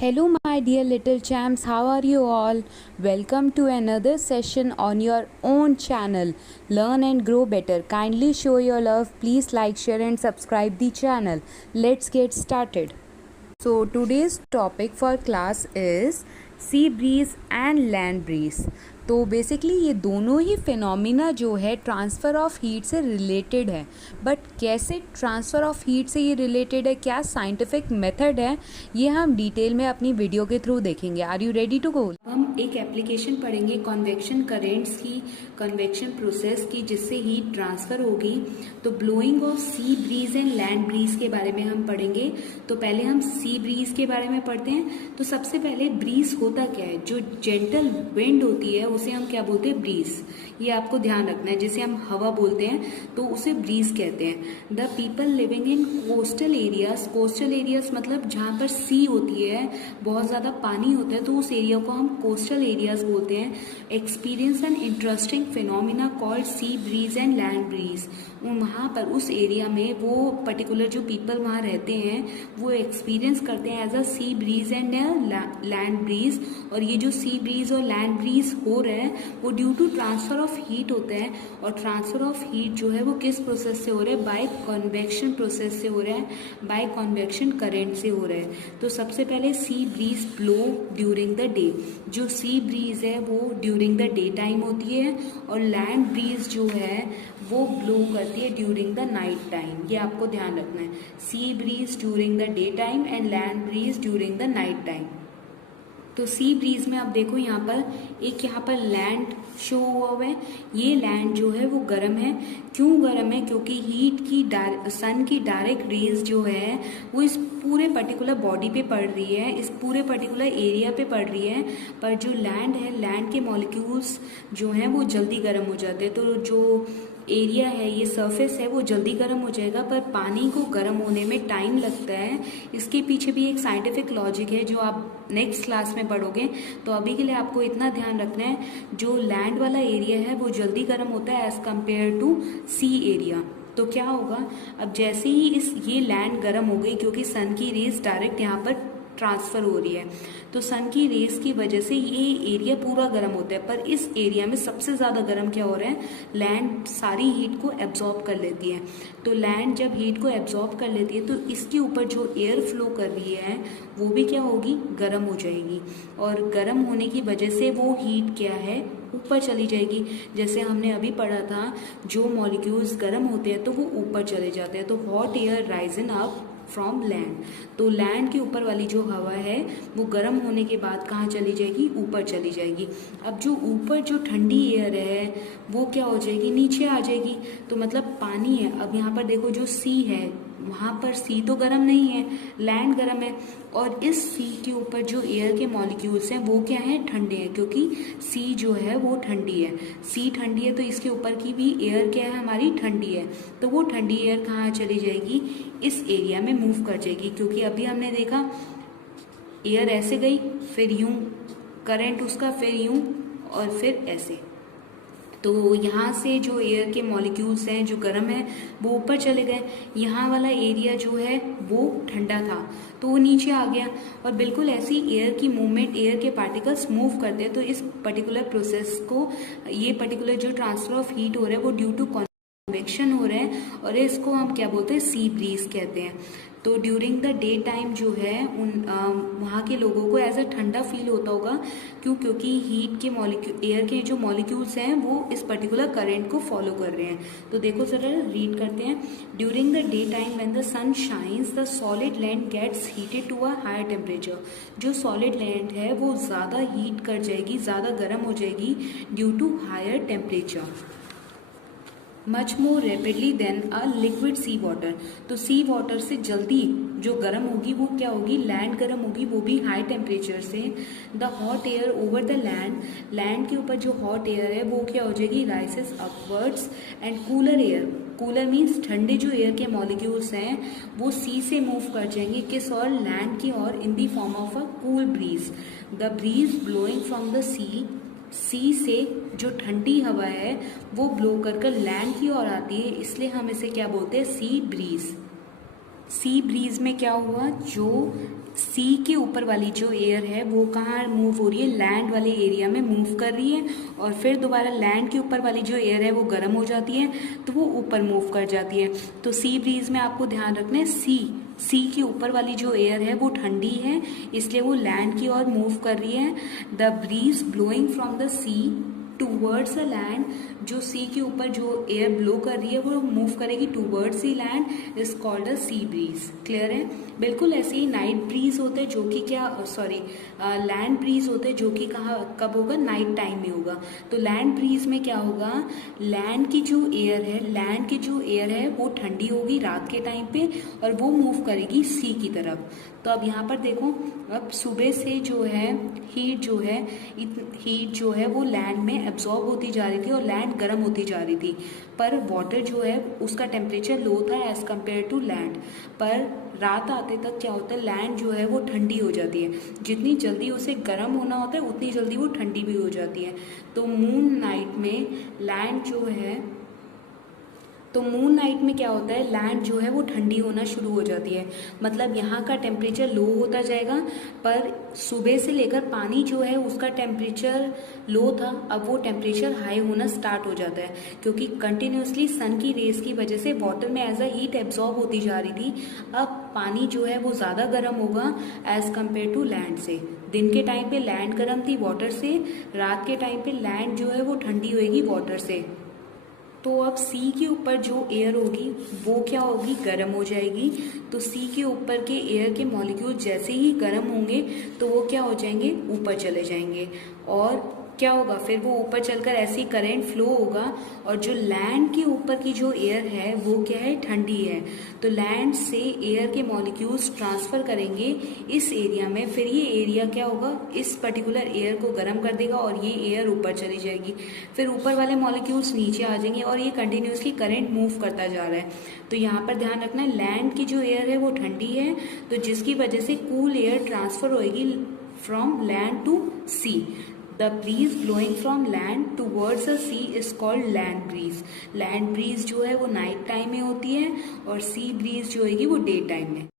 Hello, my dear little champs, how are you all? Welcome to another session on your own channel. Learn and grow better. Kindly show your love. Please like, share, and subscribe the channel. Let's get started. So, today's topic for class is sea breeze and land breeze. तो basically ये दोनों ही phenomena जो है transfer of heat से related है, but कैसे transfer of heat से ये रिलेटेड है, क्या साइंटिफिक मेथड है, ये हम डिटेल में अपनी वीडियो के थ्रू देखेंगे. Are you ready to go? हम एक एप्लीकेशन पढ़ेंगे कन्वेक्शन करेंट्स की, कन्वेक्शन प्रोसेस की, जिससे हीट ट्रांसफ़र होगी. तो blowing of sea breeze and land breeze के बारे में हम पढ़ेंगे. तो पहले हम सी ब्रीज के बारे में पढ़ते हैं. तो सबसे पहले ब्रीज होता क्या है? जो जेंटल विंड होती है उसे हम क्या बोलते हैं? ब्रीज. ये आपको ध्यान रखना है. जैसे हम हवा बोलते हैं तो उसे ब्रीज कहते हैं. The people living in coastal areas, coastal areas मतलब जहाँ पर सी होती है, बहुत ज़्यादा पानी होता है, तो उस एरिया को हम कोस्टल एरियाज बोलते हैं. Experience an interesting phenomena called C breeze and land bridge. वहाँ पर उस एरिया में वो पर्टिकुलर जो पीपल वहाँ रहते हैं वो एक्सपीरियंस करते हैं as a sea breeze and land breeze. और ये जो सी ब्रीज और लैंड ब्रीज हो रहा है वो due to transfer of heat होता है. और ट्रांसफर ऑफ हीट जो है वो किस प्रोसेस से हो रहा है? बाय कन्वेक्शन प्रोसेस से हो रहा है, बाय कन्वेक्शन करेंट से हो रहा है. तो सबसे पहले sea breeze blow during the day. जो सी ब्रीज है वो ड्यूरिंग द डे टाइम होती है, और लैंड ब्रीज जो है वो ब्लो करती है ड्यूरिंग द नाइट टाइम. ये आपको ध्यान रखना है. Sea breeze during the day time and land bridge during the night time. तो सी ब्रीज में आप देखो यहाँ पर लैंड शो हुआ है. ये लैंड जो है वो गर्म है. क्यों गर्म है? क्योंकि हीट की सन की डायरेक्ट रेज जो है वो इस पूरे पर्टिकुलर बॉडी पे पड़ रही है, इस पूरे पर्टिकुलर एरिया पे पड़ रही है. पर जो लैंड है, लैंड के मॉलिक्यूल्स जो हैं वो जल्दी गर्म हो जाते हैं. तो जो एरिया है, ये सरफेस है, वो जल्दी गर्म हो जाएगा, पर पानी को गर्म होने में टाइम लगता है. इसके पीछे भी एक साइंटिफिक लॉजिक है जो आप नेक्स्ट क्लास में पढ़ोगे. तो अभी के लिए आपको इतना ध्यान रखना है, जो लैंड वाला एरिया है वो जल्दी गर्म होता है as compare to sea area. तो क्या होगा? अब जैसे ही ये लैंड गर्म हो गई, क्योंकि सन की रेज डायरेक्ट यहाँ पर ट्रांसफर हो रही है, तो सन की रेस की वजह से ये एरिया पूरा गर्म होता है. पर इस एरिया में सबसे ज़्यादा गर्म क्या हो रहा है? लैंड सारी हीट को एब्जॉर्ब कर लेती है. तो लैंड जब हीट को एब्जॉर्ब कर लेती है तो इसके ऊपर जो एयर फ्लो कर रही है वो भी क्या होगी? गर्म हो जाएगी. और गर्म होने की वजह से वो हीट क्या है? ऊपर चली जाएगी. जैसे हमने अभी पढ़ा था, जो मॉलिक्यूल्स गर्म होते हैं तो वो ऊपर चले जाते हैं. तो hot air Ryzen up from land. तो लैंड के ऊपर वाली जो हवा है वो गर्म होने के बाद कहाँ चली जाएगी? ऊपर चली जाएगी. अब जो ऊपर जो ठंडी एयर है वो क्या हो जाएगी? नीचे आ जाएगी. तो मतलब पानी है. अब यहाँ पर देखो, जो सी है वहाँ पर सी तो गर्म नहीं है, लैंड गर्म है. और इस सी के ऊपर जो एयर के मॉलिक्यूल्स हैं वो क्या हैं? ठंडे हैं, क्योंकि सी जो है वो ठंडी है. सी ठंडी है तो इसके ऊपर की भी एयर क्या है? हमारी ठंडी है. तो वो ठंडी एयर कहाँ चली जाएगी? इस एरिया में मूव कर जाएगी. क्योंकि अभी हमने देखा एयर ऐसे गई, फिर यूं करंट उसका, फिर यूं, और फिर ऐसे. तो यहाँ से जो एयर के मॉलिक्यूल्स हैं जो गर्म है वो ऊपर चले गए. यहाँ वाला एरिया जो है वो ठंडा था तो वो नीचे आ गया. और बिल्कुल ऐसी एयर की मूवमेंट, एयर के पार्टिकल्स मूव करते हैं. तो इस पर्टिकुलर प्रोसेस को, ये पर्टिकुलर जो ट्रांसफर ऑफ हीट हो रहा है वो ड्यू टू कन्वेक्शन हो रहा है, और इसको हम क्या बोलते हैं? सी ब्रीज कहते हैं. तो ड्यूरिंग द डे टाइम जो है वहाँ के लोगों को एज अ ठंडा फील होता होगा. क्योंकि हीट के मॉलिक्यूल, एयर के जो मॉलिक्यूल्स हैं वो इस पर्टिकुलर करंट को फॉलो कर रहे हैं. तो देखो जरा, रीड करते हैं. During the day time when the sun shines the solid land gets heated to a higher temperature. जो सॉलिड लैंड है वो ज़्यादा हीट कर जाएगी, ज़्यादा गर्म हो जाएगी due to higher temperature, much more rapidly than a liquid sea water. तो सी वाटर से जल्दी जो गर्म होगी वो क्या होगी? लैंड गर्म होगी, वो भी हाई टेम्परेचर से. The hot air over the land, land के ऊपर जो हॉट एयर है वो क्या हो जाएगी? राइसेस upwards. And cooler air, cooler means ठंडे जो एयर के मॉलिक्यूल्स हैं वो सी से मूव कर जाएंगे किस और? लैंड की और, in the form of a cool breeze. The breeze blowing from the sea से जो ठंडी हवा है वो ब्लो कर लैंड की ओर आती है, इसलिए हम इसे क्या बोलते हैं? Sea breeze. सी ब्रीज में क्या हुआ, जो सी के ऊपर वाली जो एयर है वो कहाँ मूव हो रही है, लैंड वाले एरिया में मूव कर रही है, और फिर दोबारा लैंड के ऊपर वाली जो एयर है वो गर्म हो जाती है तो वो ऊपर मूव कर जाती है। तो सी ब्रीज में आपको ध्यान रखना है, सी के ऊपर वाली जो एयर है वो ठंडी है, इसलिए वो लैंड की ओर मूव कर रही है। The breeze blowing from the sea towards a land, जो सी के ऊपर जो एयर ब्लो कर रही है वो मूव करेगी towards the land, is called a sea bridge. Clear है? बिल्कुल ऐसे ही नाइट ब्रीज होते हैं जो कि लैंड ब्रीज होते हैं जो कि कब होगा, नाइट टाइम में होगा। तो लैंड ब्रीज में क्या होगा, लैंड की जो एयर है वो ठंडी होगी रात के टाइम पे और वो मूव करेगी सी की तरफ। तो अब यहाँ पर देखो, अब सुबह से जो है हीट जो है वो लैंड में एब्जॉर्ब होती जा रही थी और लैंड गर्म होती जा रही थी, पर वाटर जो है उसका टेम्परेचर लो था एज कम्पेयर टू लैंड। पर रात आते तक क्या होता है, लैंड जो है वो ठंडी हो जाती है, जितनी जल्दी उसे गर्म होना होता है उतनी जल्दी वो ठंडी भी हो जाती है। तो मून नाइट में क्या होता है, लैंड जो है वो ठंडी होना शुरू हो जाती है, मतलब यहाँ का टेम्परेचर लो होता जाएगा, पर सुबह से लेकर पानी जो है उसका टेम्परेचर लो था, अब वो टेम्परेचर हाई होना स्टार्ट हो जाता है, क्योंकि कंटिन्यूसली सन की रेज की वजह से वाटर में एज अ हीट एब्जॉर्ब होती जा रही थी। अब पानी जो है वो ज़्यादा गर्म होगा एज कम्पेयर टू लैंड से। दिन के टाइम पे लैंड गर्म थी वाटर से, रात के टाइम पे लैंड जो है वो ठंडी होगी वाटर से। तो अब सी के ऊपर जो एयर होगी वो क्या होगी, गर्म हो जाएगी। तो सी के ऊपर के एयर के मॉलिक्यूल जैसे ही गर्म होंगे तो वो क्या हो जाएंगे, ऊपर चले जाएंगे, और क्या होगा, फिर वो ऊपर चलकर ऐसी करंट फ्लो होगा, और जो लैंड के ऊपर की जो एयर है वो क्या है, ठंडी है। तो लैंड से एयर के मॉलिक्यूल्स ट्रांसफर करेंगे इस एरिया में, फिर ये एरिया क्या होगा, इस पर्टिकुलर एयर को गर्म कर देगा और ये एयर ऊपर चली जाएगी, फिर ऊपर वाले मॉलिक्यूल्स नीचे आ जाएंगे और ये कंटिन्यूसली करंट मूव करता जा रहा है। तो यहाँ पर ध्यान रखना है, लैंड की जो एयर है वो ठंडी है, तो जिसकी वजह से कूल एयर ट्रांसफर होगी from land to sea. The breeze blowing from land towards the sea is called land breeze. Land breeze जो है वो नाइट टाइम में होती है और सी ब्रीज जो होगी वो डे टाइम में।